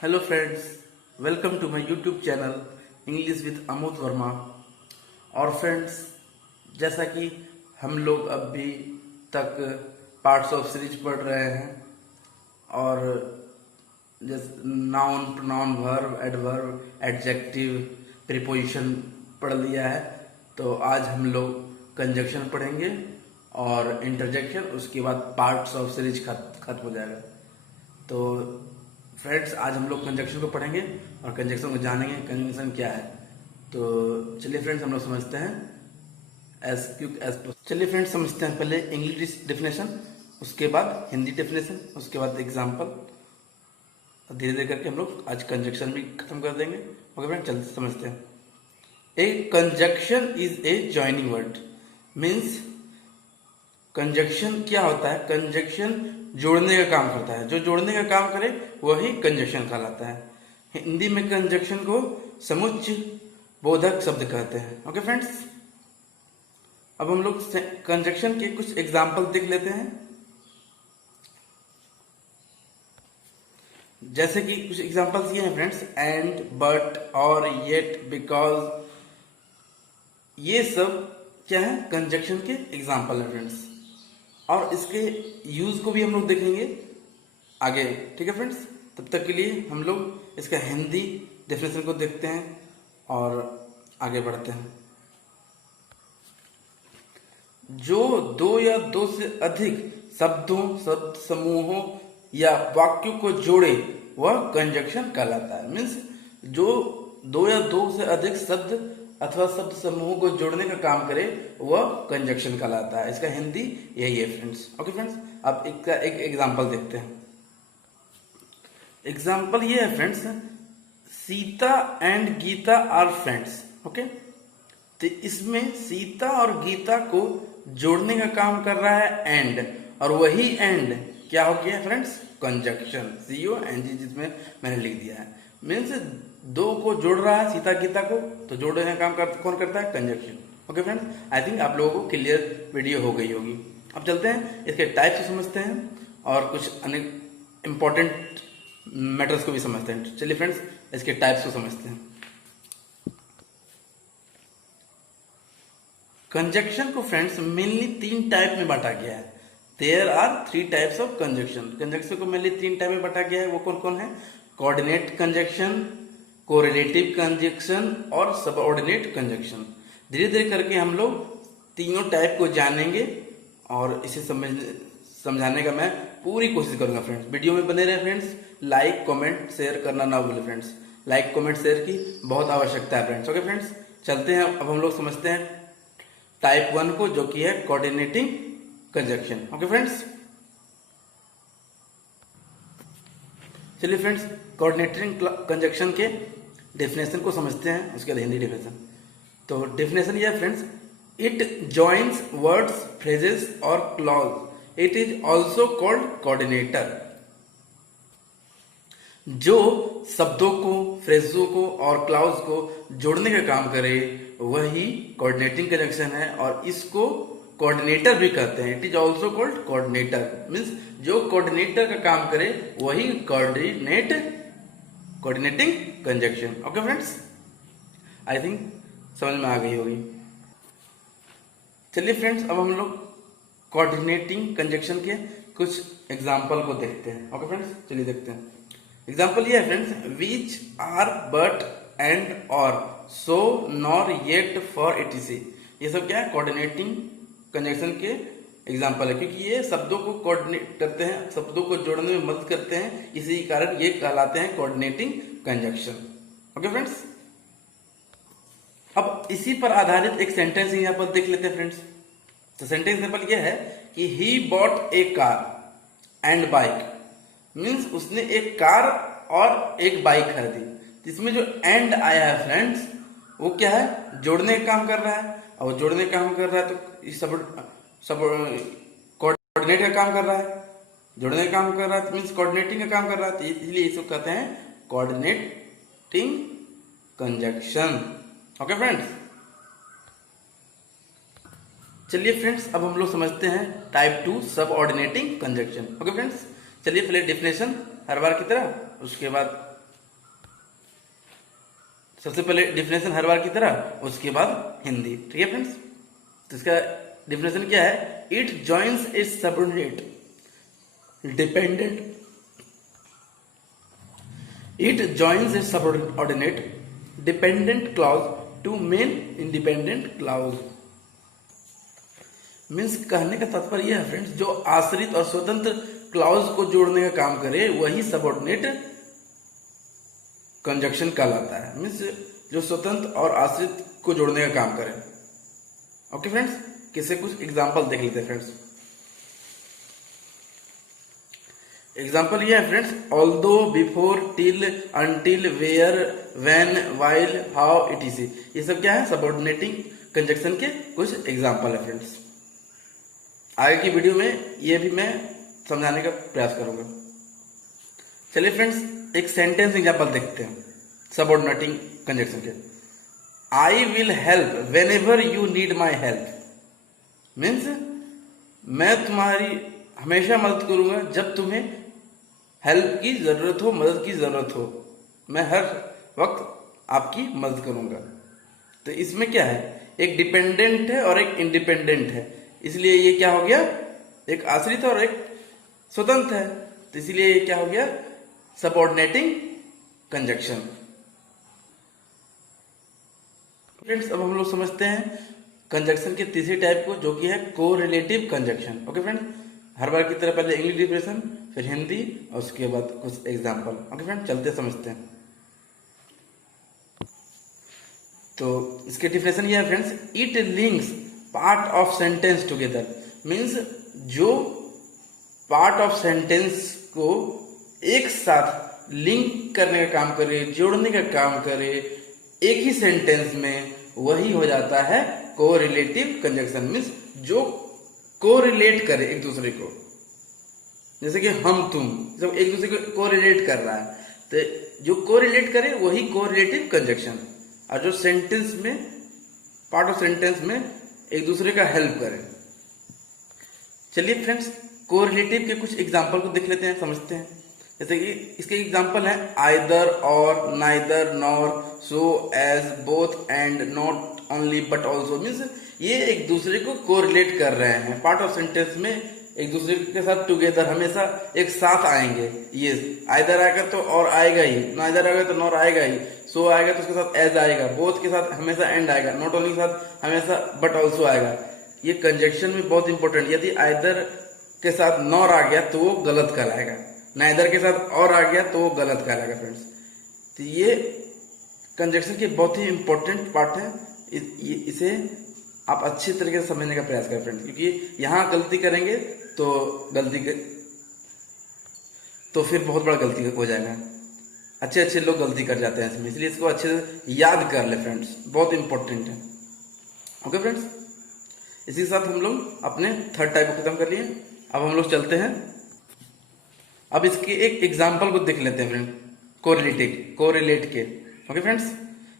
Hello friends, welcome to my YouTube channel English with Amod Verma. और friends, जैसा कि हम लोग अभी तक पार्ट्स ऑफ सीरीज पढ़ रहे हैं और जैसे noun, pronoun, verb, adverb, adjective, preposition पढ़ लिया है, तो आज हम लोग कंजक्शन पढ़ेंगे और इंटरजेक्शन। उसके बाद पार्ट्स ऑफ सीरीज खत्म हो जाएगा। तो फ्रेंड्स, आज हम लोग कंजक्शन को पढ़ेंगे और कंजक्शन को जानेंगे कंजक्शन क्या है। तो चलिए फ्रेंड्स, हम लोग समझते हैं एज क्विक एज। चलिए फ्रेंड्स, समझते हैं पहले इंग्लिश डेफिनेशन, उसके बाद हिंदी डेफिनेशन, उसके बाद एग्जाम्पल। धीरे धीरे करके हम लोग आज कंजक्शन भी खत्म कर देंगे। ओके फ्रेंड्स, चलते समझते हैं। A conjunction is a joining word. Means conjunction क्या होता है? कंजक्शन जोड़ने का काम करता है। जो जोड़ने का काम करे वही कंजक्शन कहलाता है। हिंदी में कंजक्शन को समुच्चय बोधक शब्द कहते हैं। ओके फ्रेंड्स, अब हम लोग कंजक्शन के कुछ एग्जाम्पल देख लेते हैं। जैसे कि कुछ एग्जाम्पल्स ये हैं फ्रेंड्स, एंड, बट, और, येट, बिकॉज। ये सब क्या है? कंजक्शन के एग्जाम्पल है फ्रेंड्स। और इसके यूज को भी हम लोग देखेंगे आगे। ठीक है फ्रेंड्स, तब तक के लिए हम लोग इसका हिंदी डेफिनेशन को देखते हैं और आगे बढ़ते हैं। जो दो या दो से अधिक शब्दों, शब्द समूहों या वाक्यों को जोड़े वह कंजक्शन कहलाता है। मीन्स जो दो या दो से अधिक शब्द अथवा शब्द समूहों को जोड़ने का काम करे वह कंजक्शन कहलाता है। इसका हिंदी यही है फ्रेंड्स। ओके फ्रेंड्स, अब इसका एक एग्जांपल देखते हैं। एग्जांपल ये है friends, Sita and Gita are friends. Okay, तो इसमें सीता और गीता को जोड़ने का काम कर रहा है एंड, और वही एंड क्या हो गया फ्रेंड्स? कंजक्शन, CONG, जिसमें मैंने लिख दिया है। मीन्स दो को जोड़ रहा है, सीता गीता को, तो जोड़ने का काम कौन करता है? Conjunction. Okay friends, I think आप लोगों को क्लियर वीडियो हो गई होगी। अब चलते हैं इसके टाइप्स समझते हैं और कुछ अन्य इंपॉर्टेंट मैटर्स को भी समझते हैं। चलिए फ्रेंड्स, इसके टाइप्स को समझते हैं। कंजक्शन को फ्रेंड्स मेनली तीन टाइप में बांटा गया है। There are 3 types of conjunction. Conjunction को मेनली 3 टाइप में बांटा गया है। वो कौन कौन है? कोऑर्डिनेट कंजक्शन, कोरिलेटिव कंजक्शन और सबऑर्डिनेट कंजक्शन। धीरे धीरे करके हम लोग तीनों टाइप को जानेंगे और इसे समझाने का मैं पूरी कोशिश करूंगा फ्रेंड्स। वीडियो में बने रहे फ्रेंड्स। लाइक, कमेंट, शेयर करना ना भूलें फ्रेंड्स। लाइक, कमेंट, शेयर की बहुत आवश्यकता है फ्रेंड्स। ओके फ्रेंड्स, चलते हैं। अब हम लोग समझते हैं टाइप 1 को, जो कि है कोऑर्डिनेटिंग कंजक्शन। ओके फ्रेंड्स, चलिए फ्रेंड्स, कोऑर्डिनेटिंग कंजक्शन के डेफिनेशन को समझते हैं, उसके बाद हिंदी डेफिनेशन। तो डेफिनेशन ये है friends, it joins words, phrases और clause. It is also called coordinator. जो शब्दों को, फ्रेजों को और क्लाउज को जोड़ने का काम करे वही कोऑर्डिनेटिंग कंजक्शन है, और इसको कोऑर्डिनेटर भी कहते हैं। It is also called coordinator. Means जो कोऑर्डिनेटर का काम करे वही coordinating conjunction. Okay friends, I think समझ में आ गई होगी। चलिए फ्रेंड्स, अब हम लोग कोऑर्डिनेटिंग कंजक्शन के कुछ एग्जाम्पल को देखते हैं। ओके फ्रेंड्स, चलिए देखते हैं। एग्जाम्पल ये है friends, which, or, but, and, or, so, nor, yet, for, etc। ये सब क्या है? कोऑर्डिनेटिंग कंजक्शन के एग्जाम्पल है, क्योंकि ये शब्दों को कोऑर्डिनेट करते हैं, शब्दों को जोड़ने में मदद करते हैं। इसी कारण ये कहलाते हैं कोऑर्डिनेटिंग कंजक्शन। ओके फ्रेंड्स, अब इसी पर आधारित एक सेंटेंस यहाँ पर देख लेते हैं फ्रेंड्स। तो सेंटेंस सिंपल ये है कि he bought A car and bike. Means उसने एक कार और एक बाइक खरीदी। इसमें जो एंड आया है फ्रेंड्स, वो क्या है? जोड़ने का काम कर रहा है। और जोड़ने का काम कर रहा है तो सब कोऑर्डिनेट का काम कर रहा है। जोड़ने का काम कर रहा है मीन्स कोऑर्डिनेटिंग का काम कर रहा है, तो इसलिए इसको कहते हैं कोऑर्डिनेटिंग कंजक्शन। ओके फ्रेंड्स, चलिए फ्रेंड्स, अब हम लोग समझते हैं type 2 subordinating conjunction. Okay friends, चलिए पहले डेफिनेशन हर बार की तरह, उसके बाद सबसे पहले डिफिनेशन हर बार की तरह, उसके बाद हिंदी। ठीक है फ्रेंड्स, तो इसका डिफिनेशन क्या है? It joins a subordinate dependent it joins a subordinate dependent clause to main independent clause. Means कहने का तात्पर्य यह है फ्रेंड्स, जो आश्रित और स्वतंत्र क्लॉज को जोड़ने का काम करे वही सबऑर्डिनेट कंजक्शन कहलाता है। मीन्स जो स्वतंत्र और आश्रित को जोड़ने का काम करे। ओके फ्रेंड्स, किसे कुछ एग्जांपल देख लेते हैं फ्रेंड्स। एग्जांपल ये है friends, although, before, till, until, where, when, while, how, etc. ये सब क्या है? सबऑर्डिनेटिंग कंजक्शन के कुछ एग्जांपल है फ्रेंड्स। आगे की वीडियो में ये भी मैं समझाने का प्रयास करूंगा। चलिए फ्रेंड्स, एक सेंटेंस एग्जांपल देखते हैं सबऑर्डिनेटिंग कंजक्शन के। I will help when ever you need my help. Means मैं तुम्हारी हमेशा मदद करूंगा जब तुम्हें हेल्प की जरूरत हो, मदद की जरूरत हो। मैं हर वक्त आपकी मदद करूंगा। तो इसमें क्या है? एक डिपेंडेंट है और एक इंडिपेंडेंट है, इसलिए ये क्या हो गया? एक आश्रित और एक स्वतंत्र है, तो इसलिए ये क्या हो गया? Subordinating conjunction. फ्रेंड्स, अब हम लोग समझते हैं कंजक्शन के तीसरी टाइप को, जो कि है कोरिलेटिव कंजक्शन। ओके फ्रेंड्स, हर बार की तरह पहले इंग्लिश डिफिनेशन, फिर हिंदी और उसके बाद कुछ एग्जांपल। ओके फ्रेंड्स, चलते समझते हैं। तो इसके डिफिनेशन ये है friends, it links part of sentence together. Means जो पार्ट ऑफ सेंटेंस को एक साथ लिंक करने का काम करे, जोड़ने का काम करे एक ही सेंटेंस में, वही हो जाता है कोरिलेटिव कंजक्शन। मीन्स जो कोरिलेट करे एक दूसरे को, जैसे कि हम तुम जब एक दूसरे को कोरिलेट कर रहा है, तो जो कोरिलेट करे वही कोरिलेटिव कंजक्शन। और जो सेंटेंस में, पार्ट ऑफ सेंटेंस में एक दूसरे का हेल्प करे। चलिए फ्रेंड्स, कोरिलेटिव के कुछ एग्जांपल को देख लेते हैं, समझते हैं। जैसे कि इसके एग्जांपल है either, or, neither, nor, so, as, both, and, not only but also. Means ये एक दूसरे को कोरिलेट कर रहे हैं पार्ट ऑफ सेंटेंस में, एक दूसरे के साथ टुगेदर, हमेशा एक साथ आएंगे। ये आइदर आएगा तो और आएगा ही, नाइदर आएगा तो नॉर आएगा ही, सो आएगा तो उसके साथ एज आएगा, बोथ के साथ हमेशा एंड आएगा, नॉट ओनली के साथ हमेशा बट ऑल्सो आएगा। ये कंजक्शन में बहुत इंपॉर्टेंट। यदि आइदर के साथ नॉर आ गया तो वो गलत कहलाएगा, नाइदर के साथ और आ गया तो वो गलत कहलाएगा फ्रेंड्स। तो ये कंजक्शन के बहुत ही इंपॉर्टेंट पार्ट है। इसे आप अच्छी तरीके से समझने का प्रयास करें फ्रेंड्स, क्योंकि यहाँ गलती करेंगे तो फिर बहुत बड़ा गलती हो जाएगा। अच्छे लोग गलती कर जाते हैं इसमें, इसलिए इसको अच्छे से याद कर ले फ्रेंड्स, बहुत इंपॉर्टेंट है। ओके फ्रेंड्स, इसी के साथ हम लोग अपने थर्ड टाइप को खत्म कर लिए। अब हम लोग चलते हैं, अब इसके एक एग्जाम्पल को देख लेते हैं फ्रेंड, कोरिलेट के। ओके फ्रेंड्स,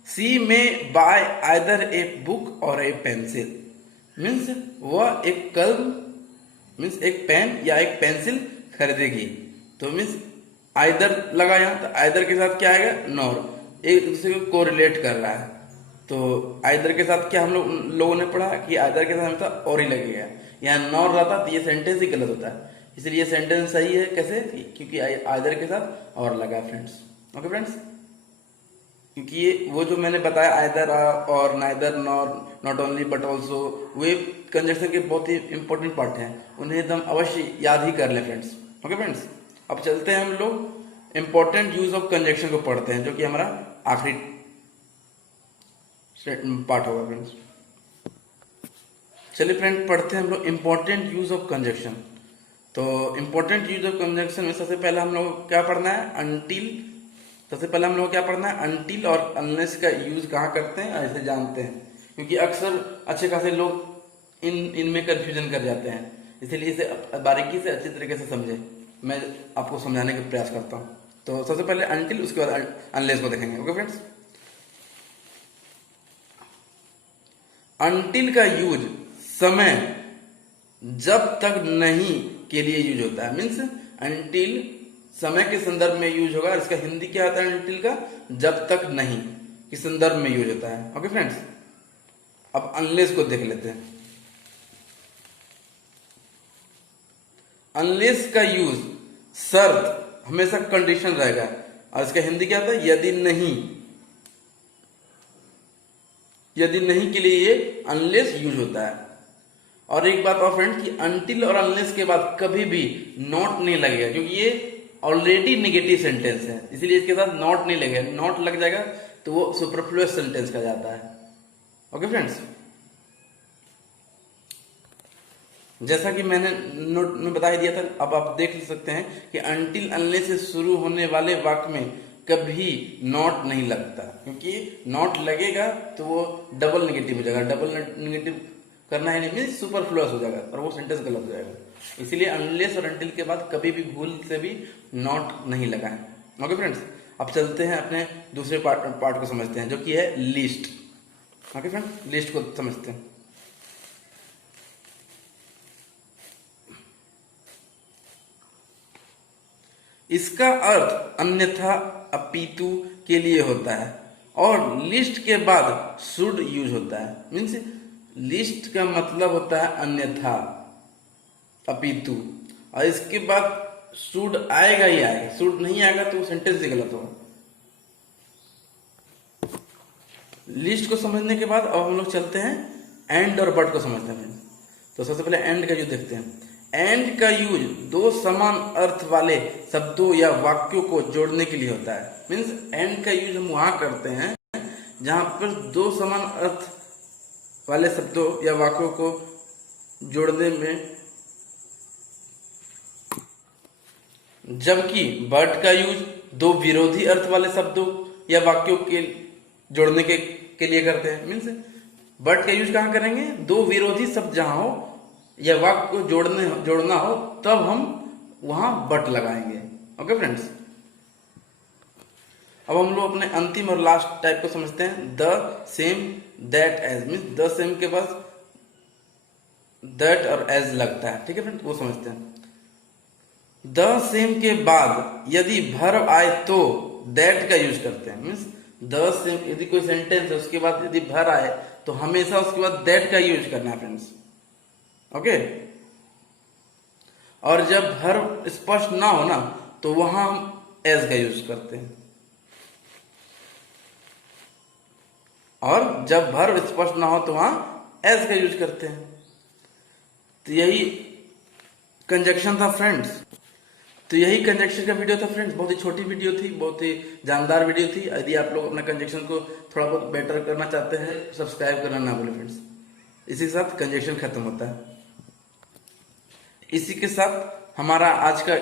सी में बाय आइदर ए बुक और ए पेंसिल। मीन्स वह एक कलम, मीन्स एक पेन या एक पेंसिल खरीदेगी। तो मीन्स आइदर लगाया तो आइदर के साथ क्या आएगा? नॉर, एक दूसरे को कोरिलेट कर रहा है। तो आइदर के साथ क्या हम लोगों ने पढ़ा कि आइदर के साथ हमेशा और ही लगेगा, यहाँ नॉर रहता तो ये सेंटेंस ही गलत होता है। इसलिए ये सेंटेंस सही है। कैसे? क्योंकि आइदर के साथ और लगा फ्रेंड्स। ओके फ्रेंड्स, क्योंकि ये वो जो मैंने बताया either or, neither, nor, not only but also, way conjunction के बहुत ही इंपॉर्टेंट पार्ट हैं, उन्हें एकदम अवश्य याद ही कर लें फ्रेंड्स। ओके फ्रेंड्स, अब चलते हैं हम लोग इंपॉर्टेंट यूज ऑफ कंजक्शन को पढ़ते हैं, जो कि हमारा आखिरी पार्ट होगा फ्रेंड्स। चलिए फ्रेंड, पढ़ते हैं हम लोग इंपॉर्टेंट यूज ऑफ कंजक्शन। तो इंपॉर्टेंट यूज ऑफ कंजक्शन में सबसे पहले हम लोग क्या पढ़ना है? अनटिल। सबसे पहले हम लोग क्या पढ़ना है? अनटिल और अनलेस का यूज कहाँ करते हैं ऐसे जानते हैं, क्योंकि अक्सर अच्छे खासे लोग इनमें कंफ्यूजन कर जाते हैं। इसलिए इसे बारीकी से अच्छी तरीके से समझे, मैं आपको समझाने का प्रयास करता हूँ। तो सबसे पहले अनटिल, उसके बाद अनलेस को देखेंगे। ओके फ्रेंड्स, अनटिल का यूज समय जब तक नहीं के लिए यूज होता है। मीन्स अनटिल समय के संदर्भ में यूज होगा। इसका हिंदी क्या आता है अनटिल का? जब तक नहीं। के संदर्भ में यूज होता है। ओके फ्रेंड्स, अब अनलेस को देख लेते हैं। अनलेस का यूज शर्त हमेशा कंडीशन रहेगा, और इसका हिंदी क्या होता है, यदि नहीं। यदि नहीं के लिए ये अनलेस यूज होता है। और एक बात और फ्रेंड कि अनटिल और अनलेस के बाद कभी भी नॉट नहीं लगेगा, क्योंकि ये ऑलरेडी नेगेटिव सेंटेंस है, इसीलिए इसके साथ नॉट नहीं लगेगा। नॉट लग जाएगा तो वो सुपरफ्लुअस सेंटेंस कहा जाता है। ओके फ्रेंड्स, जैसा कि मैंने नोट में बता दिया था, अब आप देख सकते हैं कि अनटिल अनलेस से शुरू होने वाले वाक्य में कभी नॉट नहीं लगता, क्योंकि नॉट लगेगा तो वो डबल नेगेटिव हो जाएगा। डबल नेगेटिव करना है नहीं मीन्स सुपरफ्लुअस हो जाएगा और वो सेंटेंस गलत हो जाएगा। इसीलिए अनलेस और अनटिल के बाद कभी भी भूल से भी नॉट नहीं लगाएं। ओके फ्रेंड्स, अब चलते हैं अपने दूसरे पार्ट को समझते हैं, जो कि है लिस्ट। ओके फ्रेंड्स, लिस्ट को समझते हैं। इसका अर्थ अन्यथा अपितु के लिए होता है, और लिस्ट के बाद शुड यूज होता है। मीन्स लिस्ट का मतलब होता है अन्यथा अपितु, और इसके बाद शुड आएगा ही आएगा। शुड नहीं आएगा तो सेंटेंस ही गलत होगा। लिस्ट को समझने के बाद अब हम लोग चलते हैं एंड और बट को समझते हैं। तो सबसे पहले एंड का यूज देखते हैं। एंड का यूज दो समान अर्थ वाले शब्दों या वाक्यों को जोड़ने के लिए होता है। मीन्स एंड का यूज हम वहां करते हैं जहां पर दो समान अर्थ वाले शब्दों या वाक्यों को जोड़ने में, जबकि बट का यूज दो विरोधी अर्थ वाले शब्दों या वाक्यों के जोड़ने के लिए करते हैं। मीन्स बट का यूज कहां करेंगे, दो विरोधी शब्द जहां हो या वाक्य को जोड़ना हो तब हम वहां बट लगाएंगे। ओके फ्रेंड्स, अब हम लोग अपने अंतिम और लास्ट टाइप को समझते हैं। The same that as, means the same के पास दैट और एज लगता है। ठीक है फ्रेंड्स, वो समझते हैं। द सेम के बाद यदि वर्ब आए तो दैट का यूज करते हैं। मीन्स द सेम, यदि कोई सेंटेंस है उसके बाद यदि वर्ब आए तो हमेशा उसके बाद दैट का यूज करना है फ्रेंड्स। ओके, और जब वर्ब स्पष्ट ना हो ना तो वहां हम एज का यूज करते हैं, और जब वर्ब स्पष्ट ना हो तो वहां एज का यूज करते हैं। तो यही कंजक्शन था फ्रेंड्स। तो यही कंजक्शन का वीडियो था फ्रेंड्स। बहुत ही छोटी वीडियो थी, बहुत ही जानदार वीडियो थी। यदि आप लोग अपना कंजक्शन को थोड़ा बहुत बेटर करना चाहते हैं, सब्सक्राइब करना ना भूलें फ्रेंड्स। इसी के साथ कंजक्शन खत्म होता है। इसी के साथ हमारा आज का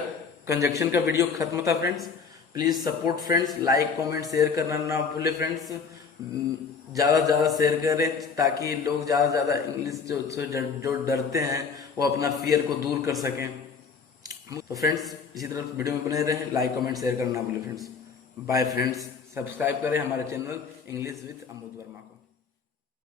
कंजक्शन का वीडियो खत्म होता है friends. Please support friends, like comment share करना ना भूले फ्रेंड्स। ज्यादा से ज्यादा शेयर करें ताकि लोग ज्यादा से ज्यादा इंग्लिश जो डरते हैं वो अपना फियर को दूर कर सकें। तो फ्रेंड्स, इसी तरह वीडियो में बने रहें, लाइक कमेंट शेयर करना ना भूलें फ्रेंड्स। बाय फ्रेंड्स, सब्सक्राइब करें हमारे channel English with Amod Verma को।